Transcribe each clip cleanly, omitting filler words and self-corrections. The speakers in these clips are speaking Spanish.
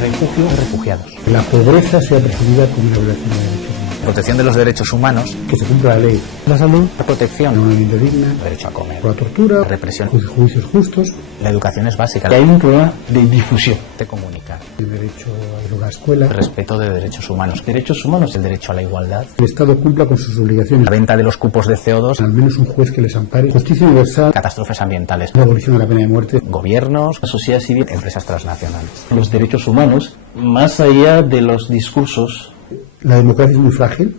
refugio a refugiados. La pobreza sea percibida como una violación de derechos humanos. Protección de los derechos humanos. Que se cumpla la ley. La salud. La protección. Una vivienda digna. El derecho a comer. La tortura. La represión. Juicios justos. La educación es básica. Que hay un problema de difusión. De comunicar. El derecho a ir a la escuela. El respeto de derechos humanos. Derechos humanos, el derecho a la igualdad. El Estado cumpla con sus obligaciones. La venta de los cupos de CO2. Al menos un juez que les ampare. Justicia universal. Catástrofes ambientales. La abolición de la pena de muerte. Gobiernos, la sociedad civil, empresas transnacionales. Los derechos humanos, más allá de los discursos. La democracia es muy frágil.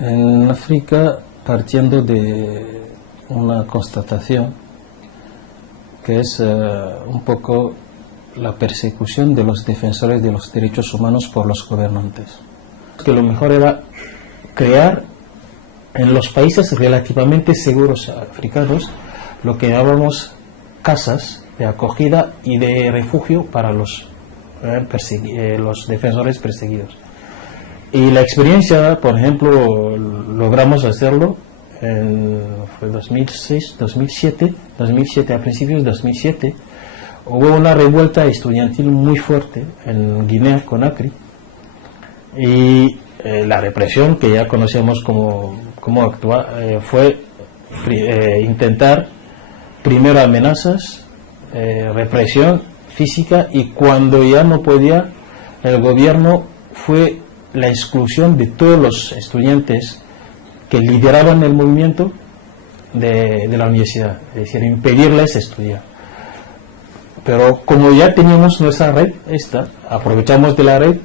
En África, partiendo de una constatación que es un poco la persecución de los defensores de los derechos humanos por los gobernantes. Que lo mejor era crear en los países relativamente seguros africanos lo que llamamos casas de acogida y de refugio para los defensores perseguidos. Y la experiencia, por ejemplo, logramos hacerlo fue 2007, a principios de 2007, hubo una revuelta estudiantil muy fuerte en Guinea Conakry y la represión que ya conocíamos cómo actuar fue intentar primero amenazas, represión física, y cuando ya no podía, el gobierno fue la exclusión de todos los estudiantes que lideraban el movimiento de la universidad, es decir, impedirles estudiar. Pero como ya teníamos nuestra red, aprovechamos de la red,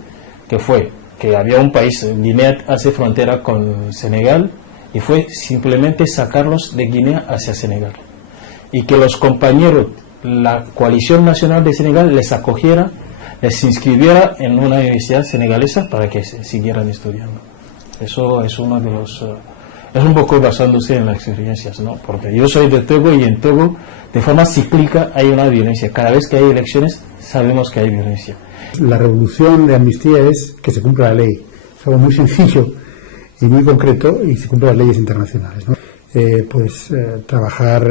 que fue que había un país, Guinea hace frontera con Senegal, y fue simplemente sacarlos de Guinea hacia Senegal, y que los compañeros, la coalición nacional de Senegal les acogiera, les inscribiera en una universidad senegalesa para que siguieran estudiando. Eso es uno de los... es un poco basándose en las experiencias, ¿no? Porque yo soy de Togo, y en Togo, de forma cíclica, hay una violencia. Cada vez que hay elecciones, sabemos que hay violencia. La revolución de amnistía es que se cumpla la ley. Es algo muy sencillo y muy concreto, y se cumplan las leyes internacionales, ¿no? Trabajar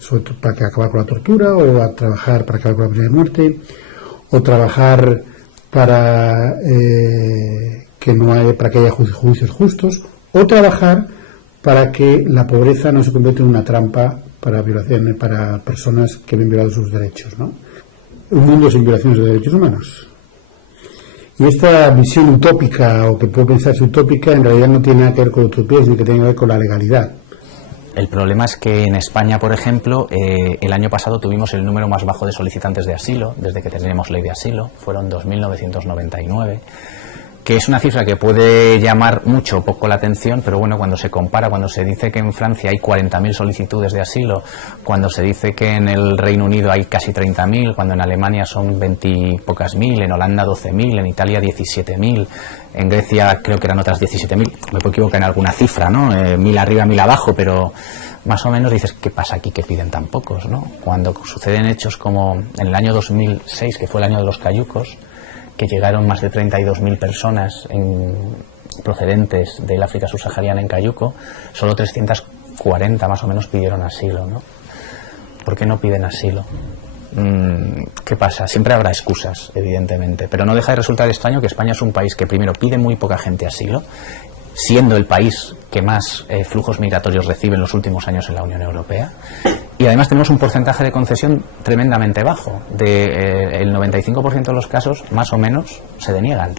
sobre todo para que acabar con la tortura, o a trabajar para acabar con la pena de muerte, o trabajar para que haya juicios justos, o trabajar para que la pobreza no se convierta en una trampa para violaciones, para personas que ven violados sus derechos, ¿no? Un mundo sin violaciones de derechos humanos. Y esta visión utópica, o que puede pensarse utópica, en realidad no tiene nada que ver con utopías, ni que tenga que ver con la legalidad. El problema es que en España, por ejemplo, el año pasado tuvimos el número más bajo de solicitantes de asilo, desde que tenemos ley de asilo, fueron 2.999, que es una cifra que puede llamar mucho o poco la atención, pero bueno, cuando se compara, cuando se dice que en Francia hay 40.000 solicitudes de asilo, cuando se dice que en el Reino Unido hay casi 30.000, cuando en Alemania son 20 y pocas mil, en Holanda 12.000, en Italia 17.000, en Grecia creo que eran otras 17.000, me puedo equivocar en alguna cifra, ¿no? 1.000 arriba, 1.000 abajo, pero más o menos dices, ¿qué pasa aquí que piden tan pocos, ¿no? Cuando suceden hechos como en el año 2006, que fue el año de los cayucos, que llegaron más de 32.000 personas procedentes del África subsahariana en Cayuco, solo 340 más o menos pidieron asilo, ¿no? ¿Por qué no piden asilo? ¿Qué pasa? Siempre habrá excusas, evidentemente, pero no deja de resultar extraño que España es un país que primero pide muy poca gente asilo, siendo el país que más flujos migratorios recibe en los últimos años en la Unión Europea, y además tenemos un porcentaje de concesión tremendamente bajo. El 95% de los casos, más o menos, se deniegan.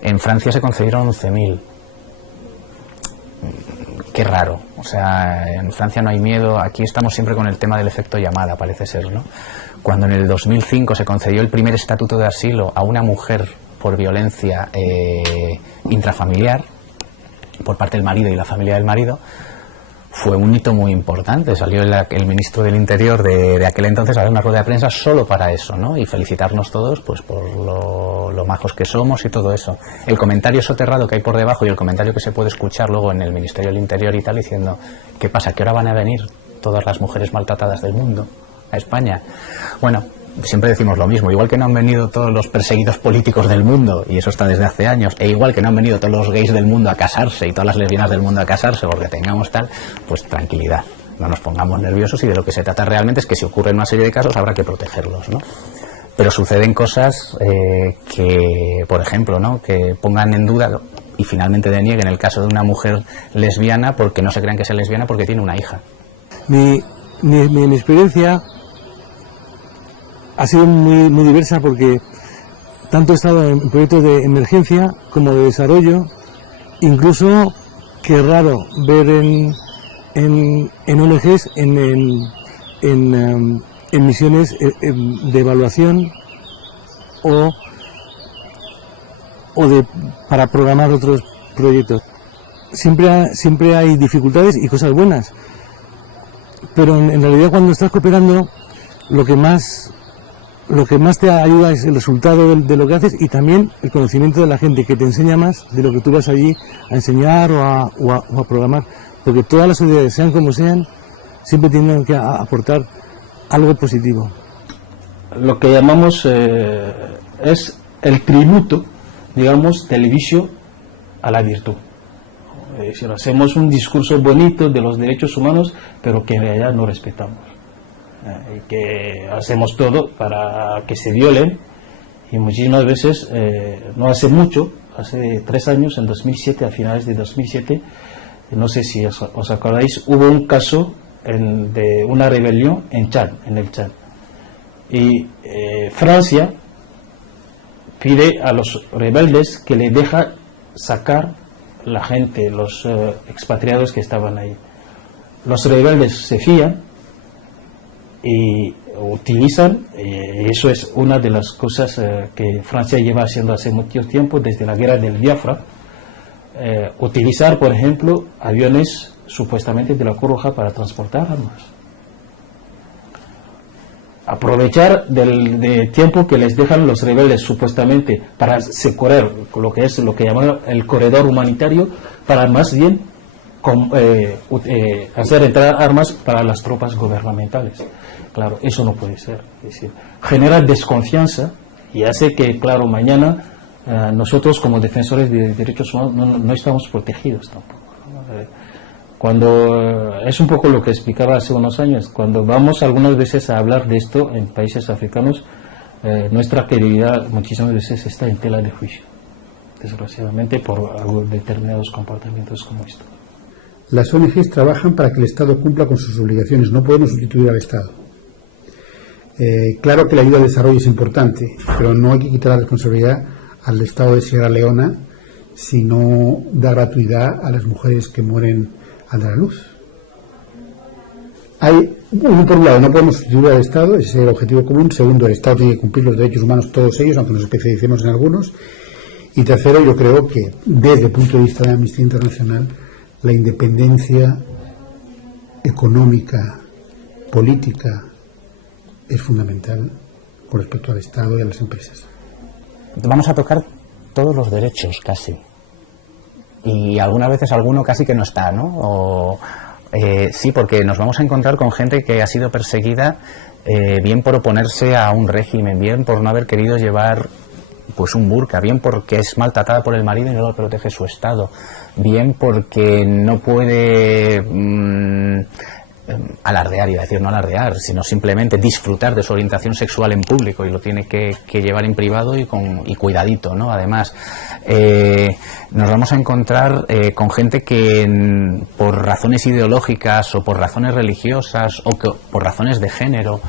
En Francia se concedieron 11.000. Qué raro. O sea, en Francia no hay miedo. Aquí estamos siempre con el tema del efecto llamada, parece ser, ¿no? Cuando en el 2005 se concedió el primer estatuto de asilo a una mujer por violencia intrafamiliar por parte del marido y la familia del marido, fue un hito muy importante. Salió el ministro del Interior de aquel entonces a dar una rueda de prensa solo para eso, ¿no? Y felicitarnos todos pues por lo majos que somos y todo eso. El comentario soterrado que hay por debajo y el comentario que se puede escuchar luego en el Ministerio del Interior y tal, diciendo, ¿qué pasa? ¿Que ahora van a venir todas las mujeres maltratadas del mundo a España? Bueno, siempre decimos lo mismo, igual que no han venido todos los perseguidos políticos del mundo, y eso está desde hace años, e igual que no han venido todos los gays del mundo a casarse y todas las lesbianas del mundo a casarse porque tengamos tal, pues tranquilidad, no nos pongamos nerviosos, y de lo que se trata realmente es que si ocurren una serie de casos habrá que protegerlos, ¿no? Pero suceden cosas que, por ejemplo, ¿no?, que pongan en duda y finalmente denieguen el caso de una mujer lesbiana porque no se crean que sea lesbiana porque tiene una hija. Mi experiencia ha sido muy diversa, porque tanto he estado en proyectos de emergencia como de desarrollo, incluso, que es raro ver en ONGs, en misiones de evaluación para programar otros proyectos. Siempre hay dificultades y cosas buenas, pero en realidad cuando estás cooperando lo que más te ayuda es el resultado de lo que haces, y también el conocimiento de la gente, que te enseña más de lo que tú vas allí a enseñar o a programar, porque todas las sociedades, sean como sean, siempre tienen que aportar algo positivo. Lo que llamamos es el tributo, digamos, del vicio a la virtud. Es decir, hacemos un discurso bonito de los derechos humanos, pero que en realidad no respetamos. Y que hacemos todo para que se violen, y muchísimas veces, no hace mucho, hace 3 años, en 2007, a finales de 2007, no sé si os acordáis, hubo un caso de una rebelión en el Chad, y Francia pide a los rebeldes que le deja sacar la gente, los expatriados que estaban ahí. Los rebeldes se fían y utilizan, eso es una de las cosas que Francia lleva haciendo hace mucho tiempo, desde la guerra del Biafra, utilizar, por ejemplo, aviones supuestamente de la Cruz Roja para transportar armas. Aprovechar del tiempo que les dejan los rebeldes supuestamente para socorrer, lo que llaman el corredor humanitario, para más bien hacer entrar armas para las tropas gubernamentales. Claro, eso no puede ser. Es decir, genera desconfianza y hace que, claro, mañana nosotros como defensores de derechos humanos no estamos protegidos tampoco. Cuando es un poco lo que explicaba hace unos años, cuando vamos algunas veces a hablar de esto en países africanos, nuestra credibilidad muchísimas veces está en tela de juicio, desgraciadamente, por determinados comportamientos como esto. Las ONGs trabajan para que el Estado cumpla con sus obligaciones, no podemos sustituir al Estado. Claro que la ayuda al desarrollo es importante, pero no hay que quitar la responsabilidad al Estado de Sierra Leona si no da gratuidad a las mujeres que mueren al dar a luz. Por un lado, no podemos sustituir al Estado, ese es el objetivo común. Segundo, el Estado tiene que cumplir los derechos humanos, todos ellos, aunque nos especialicemos en algunos. Y tercero, yo creo que desde el punto de vista de Amnistía Internacional, la independencia económica, política, es fundamental con respecto al Estado y a las empresas. Vamos a tocar todos los derechos casi, y algunas veces alguno casi que no está, ¿no? Sí, porque nos vamos a encontrar con gente que ha sido perseguida bien por oponerse a un régimen, bien por no haber querido llevar pues un burka, bien porque es maltratada por el marido y no lo protege su Estado, bien porque no puede alardear, iba a decir no alardear, sino simplemente disfrutar de su orientación sexual en público y lo tiene que llevar en privado y cuidadito, ¿no? Además, nos vamos a encontrar con gente que por razones ideológicas o por razones religiosas o por razones de género,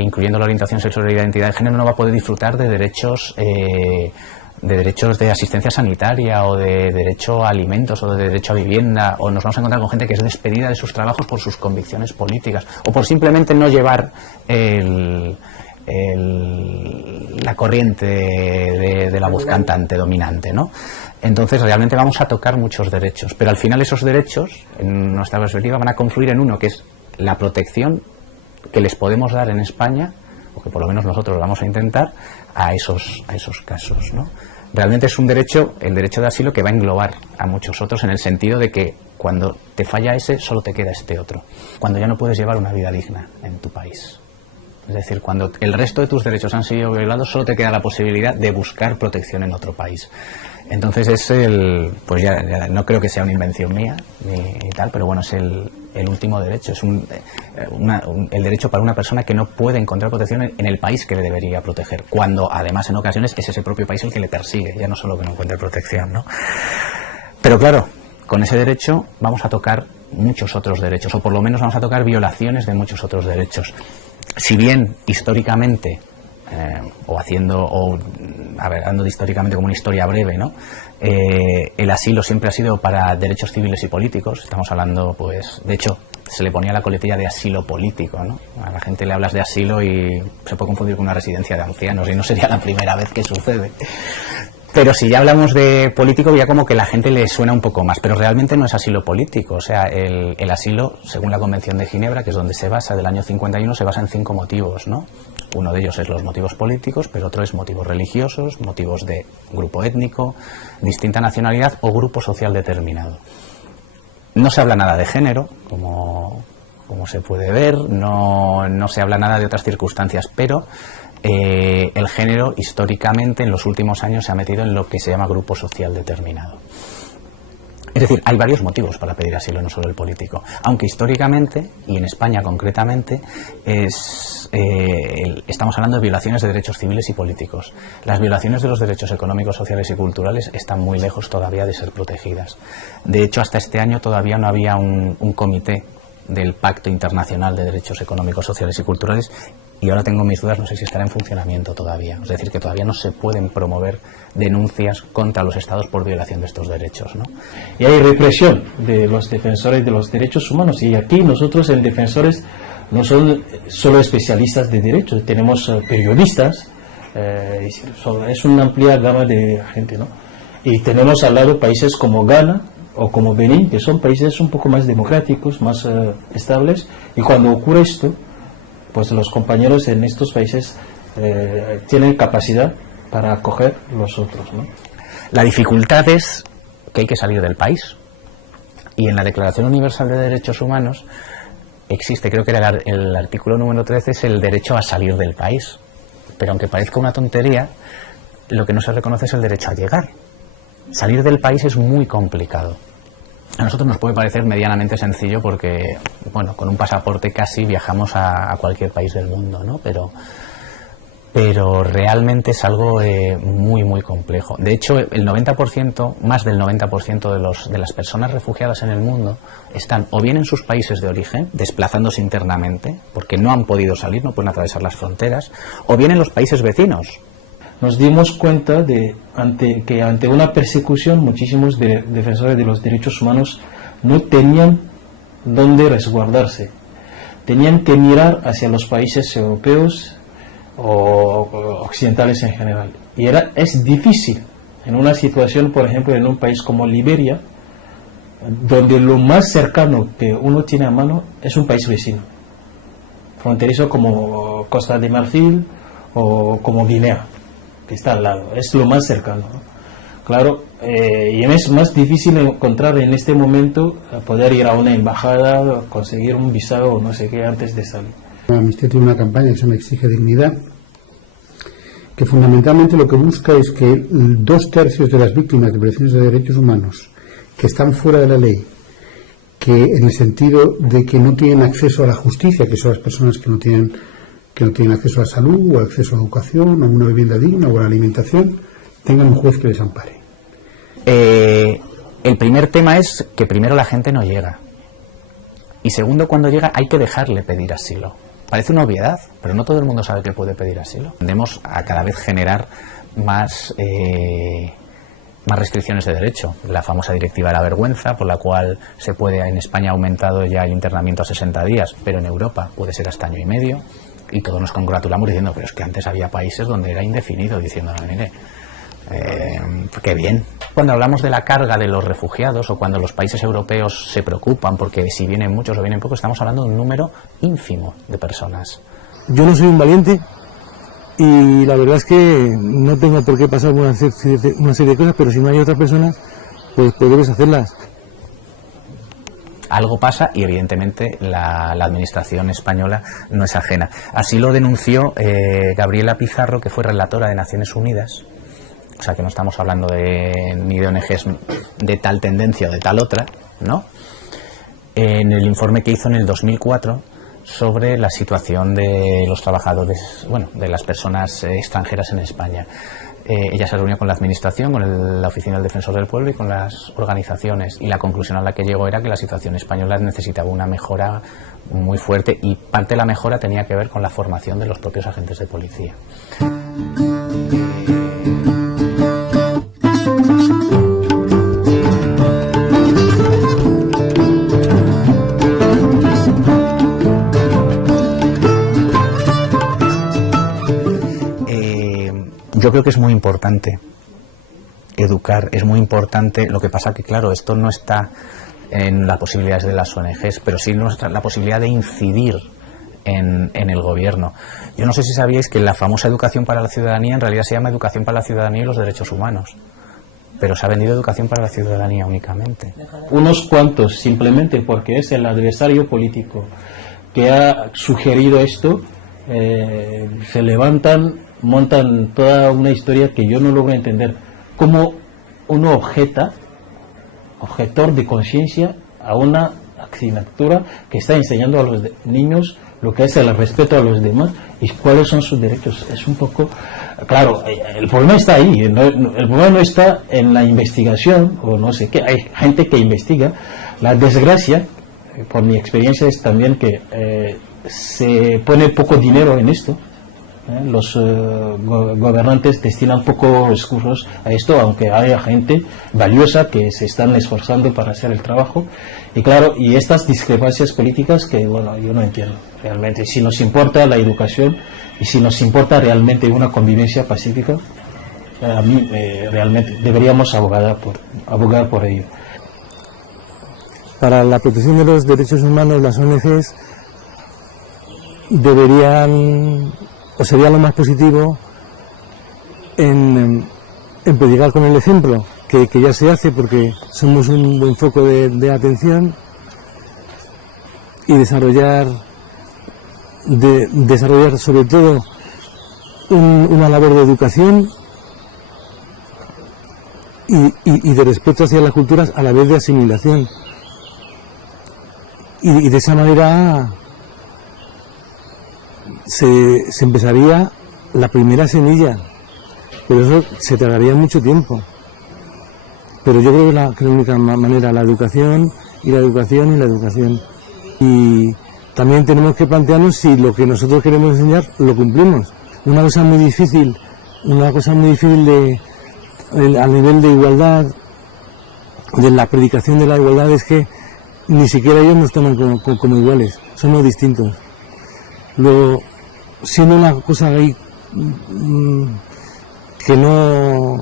incluyendo la orientación sexual y la identidad de género, no va a poder disfrutar de derechos de asistencia sanitaria o de derecho a alimentos o de derecho a vivienda, o nos vamos a encontrar con gente que es despedida de sus trabajos por sus convicciones políticas o por simplemente no llevar la corriente de la voz cantante dominante, ¿no? Entonces realmente vamos a tocar muchos derechos, pero al final esos derechos, en nuestra perspectiva, van a confluir en uno, que es la protección que les podemos dar en España, o que por lo menos nosotros vamos a intentar, a esos casos, ¿no? Realmente es un derecho, el derecho de asilo, que va a englobar a muchos otros, en el sentido de que cuando te falla ese, solo te queda este otro. Cuando ya no puedes llevar una vida digna en tu país. Es decir, cuando el resto de tus derechos han sido violados, solo te queda la posibilidad de buscar protección en otro país. Entonces es pues ya no creo que sea una invención mía ni tal, pero bueno, es el último derecho, es el derecho para una persona que no puede encontrar protección en el país que le debería proteger, cuando además en ocasiones es ese propio país el que le persigue, ya no solo que no encuentre protección, ¿no? Pero claro, con ese derecho vamos a tocar muchos otros derechos, o por lo menos vamos a tocar violaciones de muchos otros derechos. Si bien históricamente, hablando de históricamente como una historia breve, ¿no? El asilo siempre ha sido para derechos civiles y políticos. Estamos hablando, pues, de hecho, se le ponía la coletilla de asilo político, ¿no? A la gente le hablas de asilo y se puede confundir con una residencia de ancianos, y no sería la primera vez que sucede. Pero si ya hablamos de político, ya como que la gente le suena un poco más, pero realmente no es asilo político. O sea, el asilo, según la Convención de Ginebra, que es donde se basa, del año 51, se basa en 5 motivos, ¿no? Uno de ellos es los motivos políticos, pero otro es motivos religiosos, motivos de grupo étnico, distinta nacionalidad o grupo social determinado. No se habla nada de género, como se puede ver, no se habla nada de otras circunstancias, pero el género históricamente en los últimos años se ha metido en lo que se llama grupo social determinado. Es decir, hay varios motivos para pedir asilo, no solo el político, aunque históricamente, y en España concretamente, estamos hablando de violaciones de derechos civiles y políticos. Las violaciones de los derechos económicos, sociales y culturales están muy lejos todavía de ser protegidas. De hecho, hasta este año todavía no había un comité del Pacto Internacional de Derechos Económicos, Sociales y Culturales, y ahora tengo mis dudas, no sé si estará en funcionamiento todavía. Es decir, que todavía no se pueden promover denuncias contra los estados por violación de estos derechos, ¿no? Y hay represión de los defensores de los derechos humanos, y aquí nosotros en Defensores no son solo especialistas de derechos, tenemos periodistas, es una amplia gama de gente, ¿no? Y tenemos al lado países como Ghana o como Benín, que son países un poco más democráticos, más estables, y cuando ocurre esto, pues los compañeros en estos países tienen capacidad para acoger los otros, ¿no? La dificultad es que hay que salir del país, y en la Declaración Universal de Derechos Humanos existe, creo que era el artículo número 13, es el derecho a salir del país, pero aunque parezca una tontería, lo que no se reconoce es el derecho a llegar. Salir del país es muy complicado. A nosotros nos puede parecer medianamente sencillo porque, bueno, con un pasaporte casi viajamos a cualquier país del mundo, ¿no? Pero realmente es algo muy, muy complejo. De hecho, el 90%, más del 90% de las personas refugiadas en el mundo están o bien en sus países de origen, desplazándose internamente, porque no han podido salir, no pueden atravesar las fronteras, o bien en los países vecinos. Nos dimos cuenta de que ante una persecución muchísimos defensores de los derechos humanos no tenían dónde resguardarse. Tenían que mirar hacia los países europeos o occidentales en general. Y es difícil en una situación, por ejemplo, en un país como Liberia, donde lo más cercano que uno tiene a mano es un país vecino, fronterizo como Costa de Marfil o como Guinea, que está al lado, es lo más cercano, ¿no? Claro, y es más difícil encontrar en este momento poder ir a una embajada, conseguir un visado o no sé qué antes de salir. Amnistía tiene una campaña que se llama Exige Dignidad, que fundamentalmente lo que busca es que 2/3 de las víctimas de violaciones de derechos humanos que están fuera de la ley, que en el sentido de que no tienen acceso a la justicia, que son las personas que no tienen acceso a la salud, o acceso a la educación, a una vivienda digna o a la alimentación, tengan un juez que les ampare. El primer tema es que primero la gente no llega. Y segundo, cuando llega hay que dejarle pedir asilo. Parece una obviedad, pero no todo el mundo sabe que puede pedir asilo. Tendemos a cada vez generar más restricciones de derecho. La famosa directiva de la vergüenza, por la cual en España ha aumentado ya el internamiento a 60 días, pero en Europa puede ser hasta 1 año y medio. Y todos nos congratulamos diciendo, pero es que antes había países donde era indefinido, diciendo, mire, qué bien. Cuando hablamos de la carga de los refugiados o cuando los países europeos se preocupan porque si vienen muchos o vienen pocos, estamos hablando de un número ínfimo de personas. Yo no soy un valiente y la verdad es que no tengo por qué pasar una serie de cosas, pero si no hay otras personas, pues debes hacerlas. Algo pasa y evidentemente la administración española no es ajena. Así lo denunció Gabriela Pizarro, que fue relatora de Naciones Unidas. O sea que no estamos hablando ni de ONGs de tal tendencia o de tal otra, ¿no? En el informe que hizo en el 2004 sobre la situación de los trabajadores, bueno, de las personas extranjeras en España. Ella se reunió con la administración, con la Oficina del Defensor del Pueblo y con las organizaciones, y la conclusión a la que llegó era que la situación española necesitaba una mejora muy fuerte, y parte de la mejora tenía que ver con la formación de los propios agentes de policía. Yo creo que es muy importante educar, es muy importante. Lo que pasa que, claro, esto no está en las posibilidades de las ONGs, pero sí la posibilidad de incidir en el gobierno. Yo no sé si sabíais que la famosa educación para la ciudadanía en realidad se llama educación para la ciudadanía y los derechos humanos, pero se ha vendido educación para la ciudadanía únicamente. Unos cuantos, simplemente porque es el adversario político que ha sugerido esto, se levantan, montan toda una historia que yo no logro entender. Como uno objetor de conciencia a una asignatura que está enseñando a los niños lo que es el respeto a los demás y cuáles son sus derechos. Es un poco... Claro, el problema está ahí, el problema no está en la investigación o no sé qué. Hay gente que investiga. La desgracia, por mi experiencia, es también que se pone poco dinero en esto. Los gobernantes destinan pocos recursos a esto, aunque haya gente valiosa que se están esforzando para hacer el trabajo. Y claro, y estas discrepancias políticas que, bueno, yo no entiendo realmente. Si nos importa la educación y si nos importa realmente una convivencia pacífica, a mí realmente deberíamos abogar por ello. Para la protección de los derechos humanos, las ONGs deberían, o sería lo más positivo, en predicar con el ejemplo, que ya se hace porque somos un buen foco de atención, y desarrollar sobre todo una labor de educación y de respeto hacia las culturas, a la vez de asimilación, y de esa manera se empezaría la primera semilla, pero eso se tardaría mucho tiempo. Pero yo creo que la única manera, la educación y la educación y la educación. Y también tenemos que plantearnos si lo que nosotros queremos enseñar lo cumplimos. Una cosa muy difícil al nivel de igualdad, de la predicación de la igualdad, es que ni siquiera ellos nos toman como iguales, somos distintos. Luego, siendo una cosa ahí que no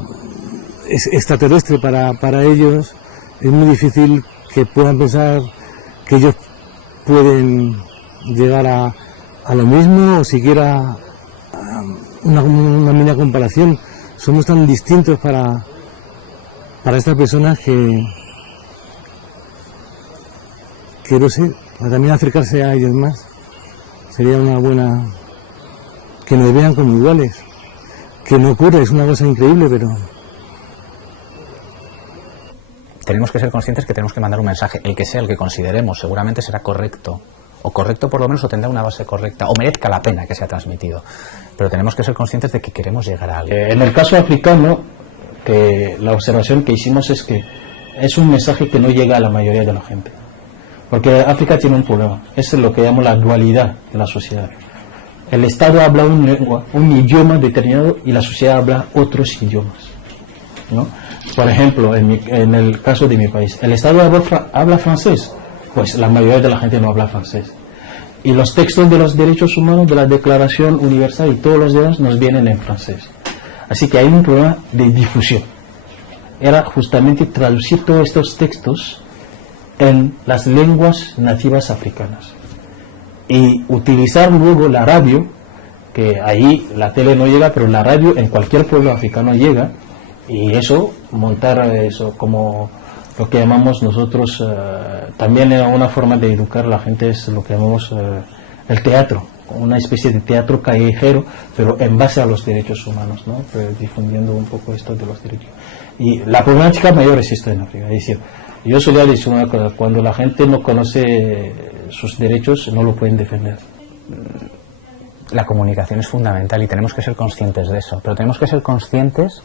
es extraterrestre para ellos, es muy difícil que puedan pensar que ellos pueden llegar a lo mismo o siquiera a una mínima comparación. Somos tan distintos para estas personas que no sé, para también acercarse a ellos más. Sería una buena... que nos vean como iguales. Que no ocurre, es una cosa increíble, pero... Tenemos que ser conscientes que tenemos que mandar un mensaje, el que sea, el que consideremos, seguramente será correcto, o correcto por lo menos, o tendrá una base correcta, o merezca la pena que sea transmitido. Pero tenemos que ser conscientes de que queremos llegar a algo. En el caso africano, que la observación que hicimos es que es un mensaje que no llega a la mayoría de la gente. Porque África tiene un problema, es lo que llamo la dualidad de la sociedad. El Estado habla una lengua, un idioma determinado, y la sociedad habla otros idiomas, ¿no? Por ejemplo, en el caso de mi país, el Estado habla francés, pues la mayoría de la gente no habla francés. Y los textos de los derechos humanos, de la Declaración Universal y todos los demás nos vienen en francés. Así que hay un problema de difusión. era justamente traducir todos estos textos en las lenguas nativas africanas y utilizar luego la radio, que ahí la tele no llega, pero la radio en cualquier pueblo africano llega, y eso, montar eso como lo que llamamos nosotros, también una forma de educar a la gente es lo que llamamos el teatro, una especie de teatro callejero, pero en base a los derechos humanos, ¿no? Pero difundiendo un poco esto de los derechos. Y la problemática mayor es esto en África, es decir, yo solía decir una cosa: cuando la gente no conoce sus derechos, no lo pueden defender. La comunicación es fundamental y tenemos que ser conscientes de eso, pero tenemos que ser conscientes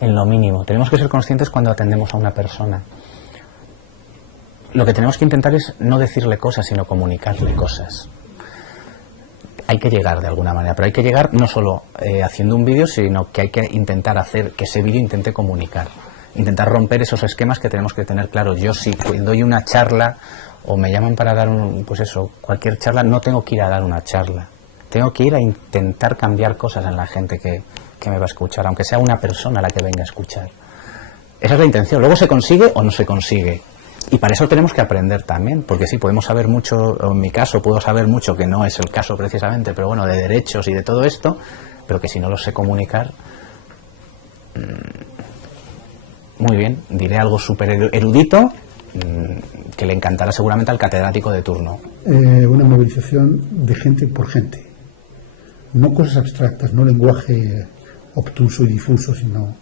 en lo mínimo. Tenemos que ser conscientes cuando atendemos a una persona. Lo que tenemos que intentar es no decirle cosas, sino comunicarle cosas. Hay que llegar de alguna manera, pero hay que llegar no solo haciendo un vídeo, sino que hay que intentar hacer que ese vídeo intente comunicar, intentar romper esos esquemas que tenemos que tener claros. Yo, si doy una charla o me llaman para dar cualquier charla, no tengo que ir a dar una charla, tengo que ir a intentar cambiar cosas en la gente que me va a escuchar, aunque sea una persona la que venga a escuchar. Esa es la intención. Luego se consigue o no se consigue. Y para eso tenemos que aprender también, porque sí, podemos saber mucho, o en mi caso puedo saber mucho, que no es el caso precisamente, pero bueno, de derechos y de todo esto, pero que si no lo sé comunicar, muy bien, diré algo súper erudito, que le encantará seguramente al catedrático de turno. Una movilización de gente por gente, no cosas abstractas, no lenguaje obtuso y difuso, sino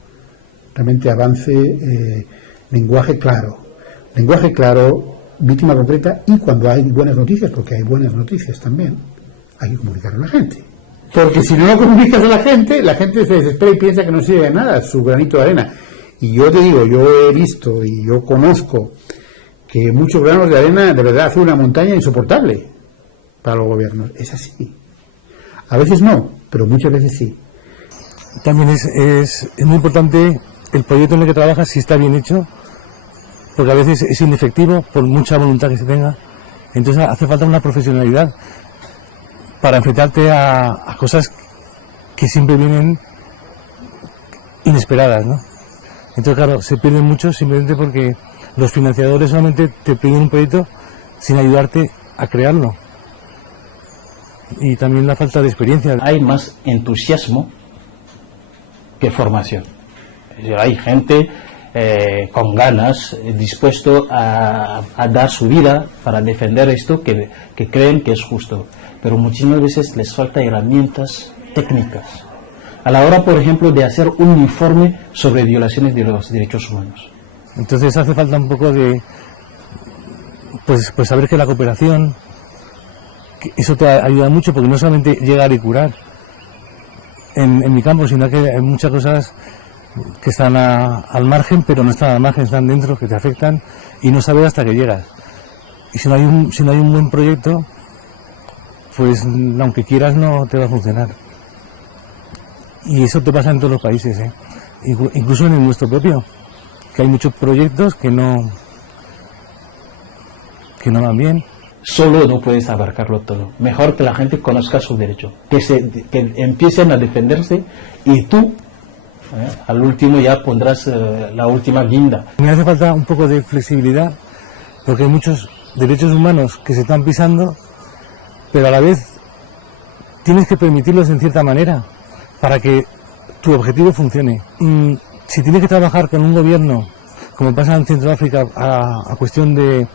realmente avance, lenguaje claro, víctima concreta, y cuando hay buenas noticias, porque hay buenas noticias también, hay que comunicar a la gente. Porque si no lo comunicas a la gente se desespera y piensa que no sirve de nada su granito de arena. Y yo te digo, yo he visto y yo conozco que muchos granos de arena de verdad hacen una montaña insoportable para los gobiernos. Es así. A veces no, pero muchas veces sí. También es muy importante el proyecto en el que trabajas, si está bien hecho, porque a veces es inefectivo por mucha voluntad que se tenga. Entonces hace falta una profesionalidad para enfrentarte a cosas que siempre vienen inesperadas, ¿no? Entonces, claro, se pierden mucho simplemente porque los financiadores solamente te piden un proyecto sin ayudarte a crearlo. Y también la falta de experiencia. Hay más entusiasmo que formación. Es decir, hay gente con ganas, dispuesto a dar su vida para defender esto que creen que es justo, pero muchísimas veces les falta herramientas técnicas a la hora, por ejemplo, de hacer un informe sobre violaciones de los derechos humanos. Entonces hace falta un poco de pues saber que la cooperación, que eso te ayuda mucho, porque no solamente llegar y curar en mi campo, sino que hay muchas cosas que están al margen, pero no están al margen, están dentro, que te afectan y no sabes hasta que llegas. Y si no hay un buen proyecto, pues aunque quieras no te va a funcionar. Y eso te pasa en todos los países, incluso en el nuestro propio, que hay muchos proyectos que no van bien. Solo no puedes abarcarlo todo. Mejor que la gente conozca su derecho, que empiecen a defenderse, y tú al último ya pondrás la última guinda. Me hace falta un poco de flexibilidad, porque hay muchos derechos humanos que se están pisando, pero a la vez tienes que permitirlos en cierta manera para que tu objetivo funcione. Si tienes que trabajar con un gobierno, como pasa en Centroáfrica, a cuestión de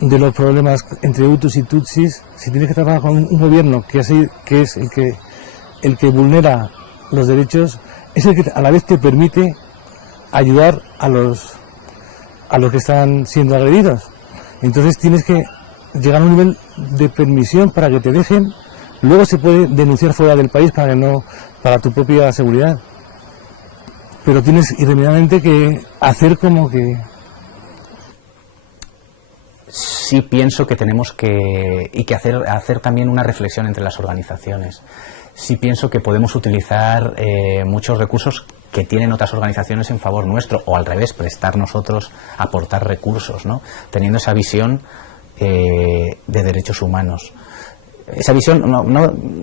los problemas entre Hutus y Tutsis, si tienes que trabajar con un gobierno que es el que vulnera los derechos, es el que a la vez te permite ayudar a los que están siendo agredidos. Entonces tienes que llegar a un nivel de permisión para que te dejen. Luego se puede denunciar fuera del país para tu propia seguridad, pero tienes irremediablemente que hacer como que... Sí pienso que tenemos que hacer también una reflexión entre las organizaciones. Sí pienso que podemos utilizar muchos recursos que tienen otras organizaciones en favor nuestro, o al revés, prestar nosotros, aportar recursos, ¿no? Teniendo esa visión de derechos humanos. Esa visión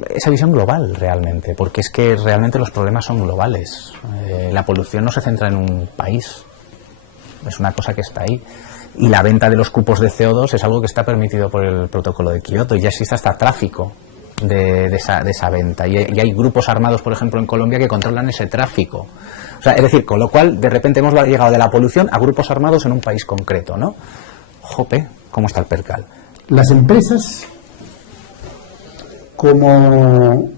esa visión global realmente, porque es que realmente los problemas son globales. La polución no se centra en un país, es una cosa que está ahí. Y la venta de los cupos de CO2 es algo que está permitido por el protocolo de Kioto, y ya existe hasta tráfico de esa venta. Y hay grupos armados, por ejemplo, en Colombia que controlan ese tráfico. O sea, es decir, con lo cual, de repente hemos llegado de la polución a grupos armados en un país concreto, ¿no? Jope, ¿cómo está el percal? Las empresas, como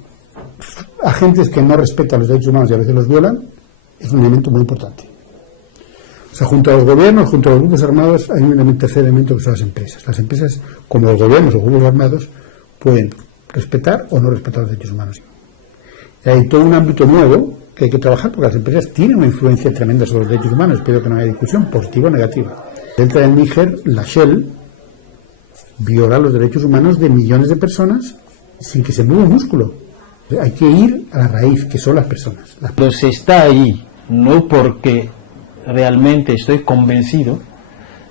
agentes que no respetan los derechos humanos y a veces los violan, es un elemento muy importante. O sea, junto a los gobiernos, junto a los grupos armados, hay un tercer elemento que son las empresas. Las empresas, como los gobiernos o grupos armados, pueden respetar o no respetar los derechos humanos. Y hay todo un ámbito nuevo que hay que trabajar, porque las empresas tienen una influencia tremenda sobre los derechos humanos. Espero que no haya discusión, positiva o negativa. Dentro del Níger, la Shell viola los derechos humanos de millones de personas sin que se mueva un músculo. Hay que ir a la raíz, que son las personas. Pero se está ahí, no porque realmente estoy convencido,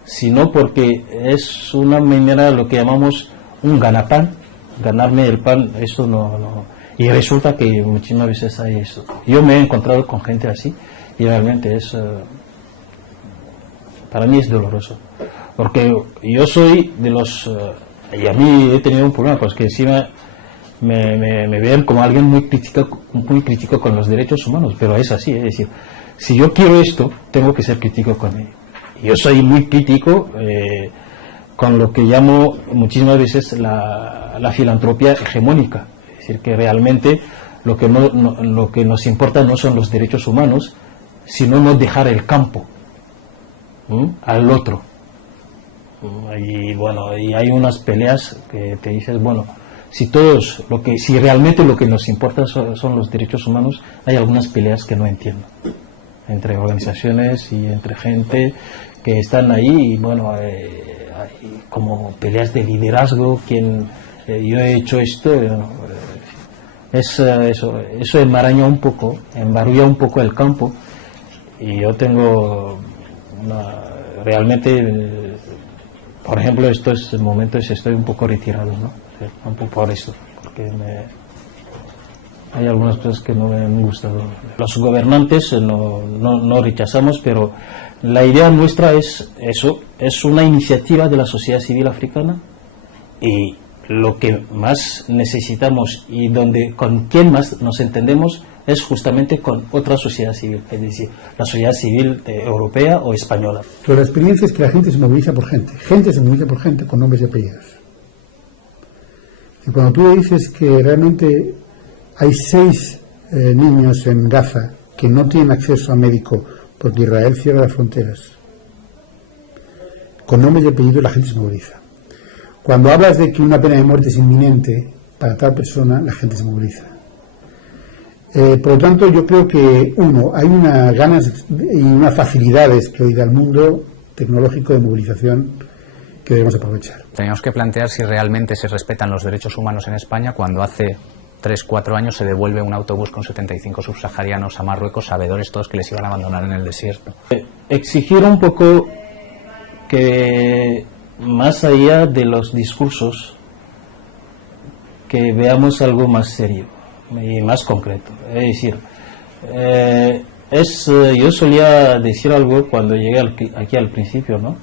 sino porque es una manera, lo que llamamos un ganapán, ganarme el pan. Eso no. Y resulta que muchísimas veces hay eso. Yo me he encontrado con gente así y realmente es, para mí es doloroso, porque yo soy de los, y a mí he tenido un problema, pues que encima me ven como alguien muy crítico con los derechos humanos, pero es así, es decir, si yo quiero esto, tengo que ser crítico con ello. Yo soy muy crítico con lo que llamo muchísimas veces la filantropía hegemónica, es decir, que realmente lo que nos importa no son los derechos humanos, sino no dejar el campo al otro. Y bueno, y hay unas peleas que te dices, bueno, si realmente lo que nos importa son los derechos humanos, hay algunas peleas que no entiendo entre organizaciones y entre gente que están ahí, y bueno, hay como peleas de liderazgo, yo he hecho esto, eso enmaraña un poco, embarulla un poco el campo, y yo tengo realmente, por ejemplo, estos momentos estoy un poco retirado, ¿no? Un poco por eso, porque hay algunas cosas que no me han gustado. Los gobernantes no rechazamos, pero la idea nuestra es eso, es una iniciativa de la sociedad civil africana, y lo que más necesitamos y con quien más nos entendemos es justamente con otra sociedad civil, es decir, la sociedad civil europea o española. Pero la experiencia es que la gente se moviliza por gente se moviliza por gente con nombres y apellidos. Y cuando tú le dices que realmente hay 6 niños en Gaza que no tienen acceso a médico porque Israel cierra las fronteras, con nombres y apellidos la gente se moviliza. Cuando hablas de que una pena de muerte es inminente para tal persona, la gente se moviliza. Por lo tanto, yo creo que, hay unas ganas y unas facilidades que hoy da el mundo tecnológico de movilización que debemos aprovechar. Tenemos que plantear si realmente se respetan los derechos humanos en España cuando hace 3-4 años se devuelve un autobús con 75 subsaharianos a Marruecos, sabedores todos que les iban a abandonar en el desierto. Exigir un poco que, más allá de los discursos, que veamos algo más serio y más concreto. Es decir, yo solía decir algo cuando llegué aquí al principio, ¿no?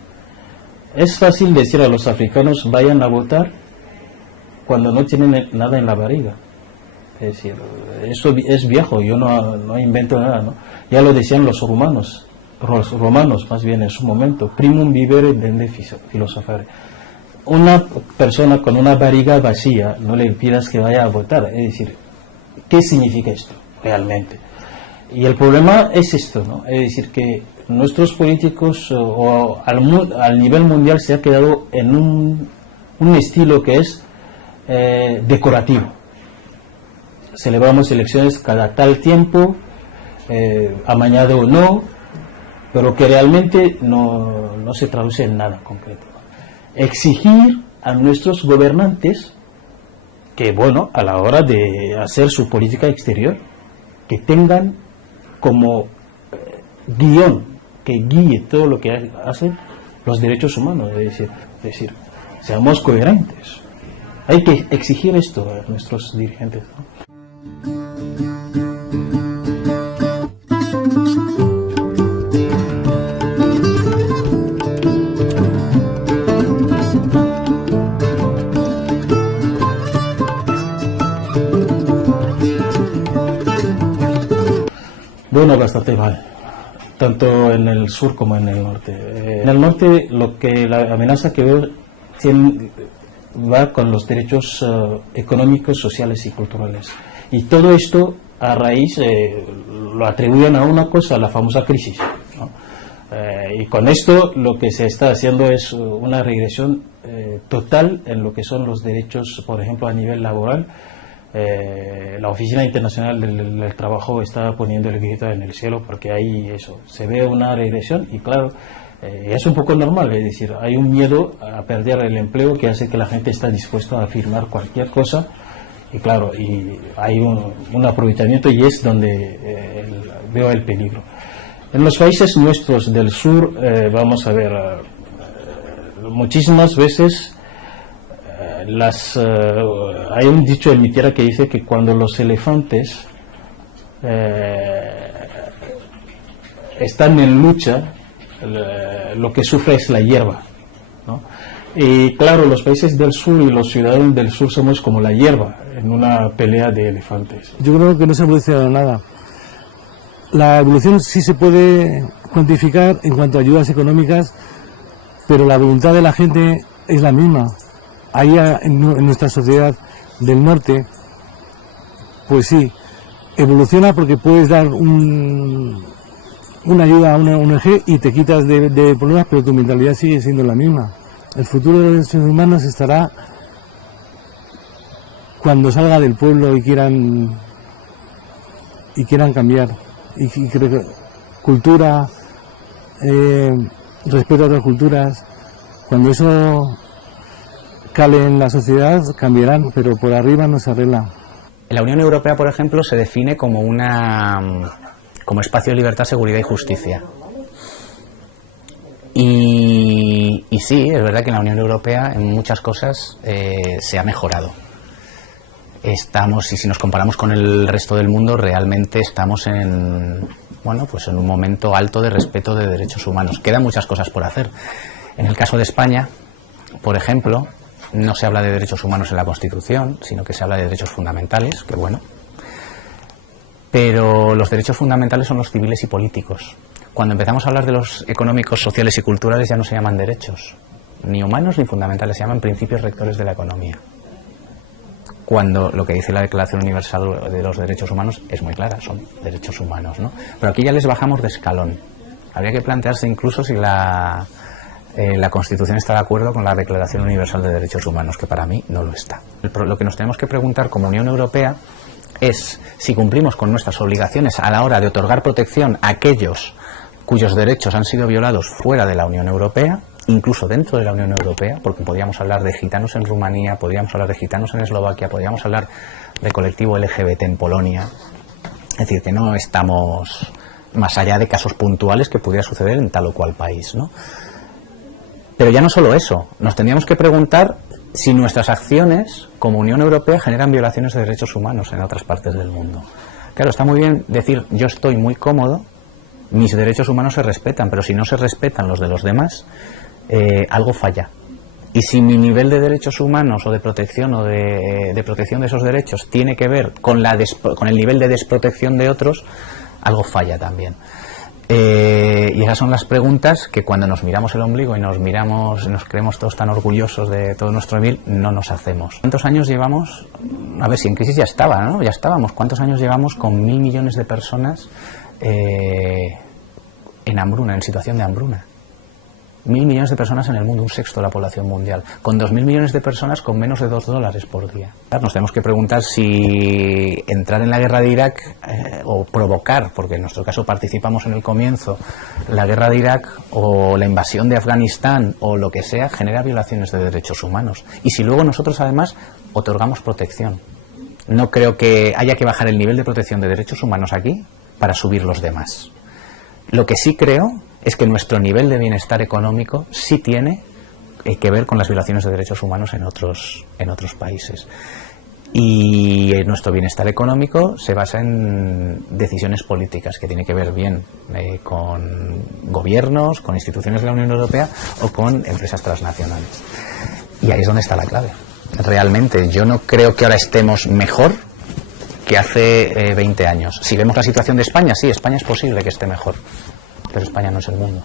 Es fácil decir a los africanos vayan a votar cuando no tienen nada en la barriga. Es decir, eso es viejo, yo no invento nada, ¿no? Ya lo decían los romanos más bien en su momento, primum vivere dende filosofare. Una persona con una barriga vacía, no le pidas que vaya a votar. Es decir, ¿qué significa esto realmente? Y el problema es esto, ¿no? Es decir, que nuestros políticos al nivel mundial se ha quedado en un estilo que es decorativo. Celebramos elecciones cada tal tiempo, amañado o no, pero que realmente no se traduce en nada concreto. Exigir a nuestros gobernantes que, bueno, a la hora de hacer su política exterior, que tengan como guión, que guíe todo lo que hacen los derechos humanos, es decir, seamos coherentes. Hay que exigir esto a nuestros dirigentes, ¿no? Bueno, bastante mal, tanto en el sur como en el norte. En el norte, la amenaza que veo va con los derechos económicos, sociales y culturales. Y todo esto a raíz, lo atribuyen a una cosa, la famosa crisis, ¿no? Y con esto lo que se está haciendo es una regresión total en lo que son los derechos, por ejemplo, a nivel laboral. La Oficina Internacional del Trabajo está poniendo el grito en el cielo porque ahí se ve una regresión y claro, es un poco normal, es decir, hay un miedo a perder el empleo que hace que la gente está dispuesta a firmar cualquier cosa y claro, y hay un aprovechamiento y es donde veo el peligro. En los países nuestros del sur, vamos a ver, muchísimas veces hay un dicho en mi tierra que dice que cuando los elefantes están en lucha, lo que sufre es la hierba, ¿no? Y claro, los países del sur y los ciudadanos del sur somos como la hierba en una pelea de elefantes. Yo creo que no se ha evolucionado nada. La evolución sí se puede cuantificar en cuanto a ayudas económicas, pero la voluntad de la gente es la misma. Ahí en nuestra sociedad del norte, pues sí, evoluciona porque puedes dar una ayuda a una ONG y te quitas de problemas, pero tu mentalidad sigue siendo la misma. El futuro de los seres humanos estará cuando salga del pueblo y quieran cambiar. Y cultura, respeto a otras culturas, cuando eso cale en la sociedad cambiarán, pero por arriba no se arregla. La Unión Europea, por ejemplo, se define como como espacio de libertad, seguridad y justicia. Y sí, es verdad que en la Unión Europea en muchas cosas se ha mejorado. Y si nos comparamos con el resto del mundo, realmente estamos en un momento alto de respeto de derechos humanos. Quedan muchas cosas por hacer. En el caso de España, por ejemplo, no se habla de derechos humanos en la Constitución, sino que se habla de derechos fundamentales, que bueno. Pero los derechos fundamentales son los civiles y políticos. Cuando empezamos a hablar de los económicos, sociales y culturales ya no se llaman derechos, ni humanos ni fundamentales, se llaman principios rectores de la economía. Cuando lo que dice la Declaración Universal de los Derechos Humanos es muy clara, son derechos humanos, ¿no? Pero aquí ya les bajamos de escalón. Habría que plantearse incluso si la Constitución está de acuerdo con la Declaración Universal de Derechos Humanos, que para mí no lo está. Lo que nos tenemos que preguntar como Unión Europea es si cumplimos con nuestras obligaciones a la hora de otorgar protección a aquellos cuyos derechos han sido violados fuera de la Unión Europea, incluso dentro de la Unión Europea, porque podríamos hablar de gitanos en Rumanía, podríamos hablar de gitanos en Eslovaquia, podríamos hablar de colectivo LGBT en Polonia. Es decir, que no estamos más allá de casos puntuales que pudiera suceder en tal o cual país, ¿no? Pero ya no solo eso, nos tendríamos que preguntar si nuestras acciones como Unión Europea generan violaciones de derechos humanos en otras partes del mundo. Claro, está muy bien decir yo estoy muy cómodo, mis derechos humanos se respetan, pero si no se respetan los de los demás, algo falla. Y si mi nivel de derechos humanos o de protección de protección de esos derechos tiene que ver con el nivel de desprotección de otros, algo falla también. Y esas son las preguntas que cuando nos miramos el ombligo y nos creemos todos tan orgullosos de todo nuestro vivir, no nos hacemos. ¿Cuántos años llevamos? A ver, si en crisis ya estaba, ¿no? Ya estábamos. ¿Cuántos años llevamos con 1.000 millones de personas en hambruna, en situación de hambruna? 1.000 millones de personas en el mundo, un sexto de la población mundial, con 2.000 millones de personas con menos de $2 por día. Nos tenemos que preguntar si entrar en la guerra de Irak o provocar, porque en nuestro caso participamos en el comienzo, la guerra de Irak o la invasión de Afganistán o lo que sea, genera violaciones de derechos humanos. Y si luego nosotros además otorgamos protección. No creo que haya que bajar el nivel de protección de derechos humanos aquí para subir los demás. Lo que sí creo es que nuestro nivel de bienestar económico sí tiene que ver con las violaciones de derechos humanos en otros países. Y nuestro bienestar económico se basa en decisiones políticas que tiene que ver bien con gobiernos, con instituciones de la Unión Europea o con empresas transnacionales. Y ahí es donde está la clave. Realmente yo no creo que ahora estemos mejor que hace 20 años. Si vemos la situación de España, sí, España es posible que esté mejor, pero España no es el mundo.